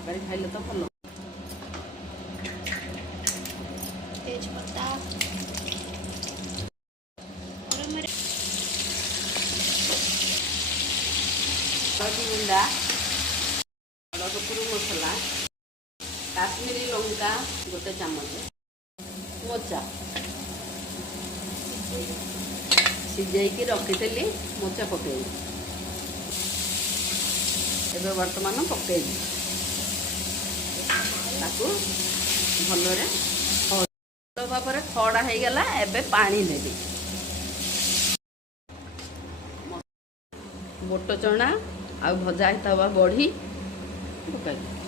ତରକାରୀ ଖାଇଲେ ତ ଭଲ। तेजपत्ता हळदी गुंडा, हलदपुर मसला, काश्मीरी लंका गोटे चामच, मोचा सिझेकी रखिदेली मोचा पकेइली एबे वर्तमान पकेइली ताकू भलरे भाव खड़ा हो गला। एबे पानी देवी बोट चना आ भजा होता बड़ी पकाइली।